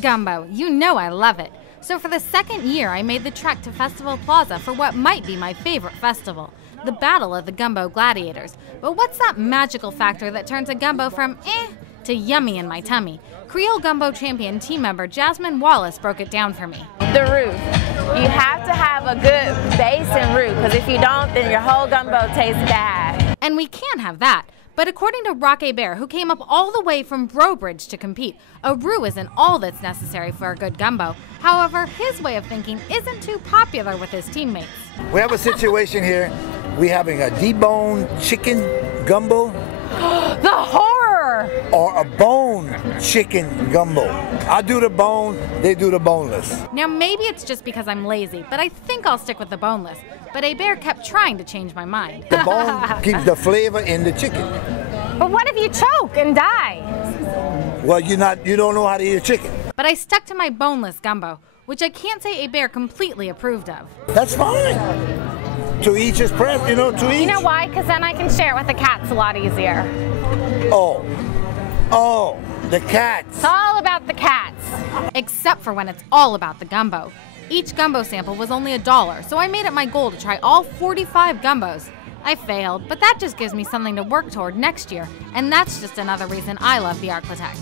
Gumbo, you know I love it. So for the second year, I made the trek to Festival Plaza for what might be my favorite festival, the Battle of the Gumbo Gladiators. But what's that magical factor that turns a gumbo from to yummy in my tummy? Creole Gumbo Champion team member Jasmine Wallace broke it down for me. The roux. You have to have a good base and roux, because if you don't, then your whole gumbo tastes bad. And we can't have that. But according to Rock Bear, who came up all the way from Brobridge to compete, a roux isn't all that's necessary for a good gumbo. However, his way of thinking isn't too popular with his teammates. We have a situation here. We're having a deboned chicken gumbo. The horror! Or a bone chicken gumbo. I do the bone, they do the boneless. Now maybe it's just because I'm lazy, but I think I'll stick with the boneless. But Bear kept trying to change my mind. The bone keeps the flavor in the chicken. But what if you choke and die? Well, you don't know how to eat a chicken. But I stuck to my boneless gumbo, which I can't say Bear completely approved of. That's fine. To each his preference, to each. You know why? Because then I can share it with the cats a lot easier. Oh, the cats. It's all about the cats. Except for when it's all about the gumbo. Each gumbo sample was only $1, so I made it my goal to try all 45 gumbos. I failed, but that just gives me something to work toward next year, and that's just another reason I love the Arklatex.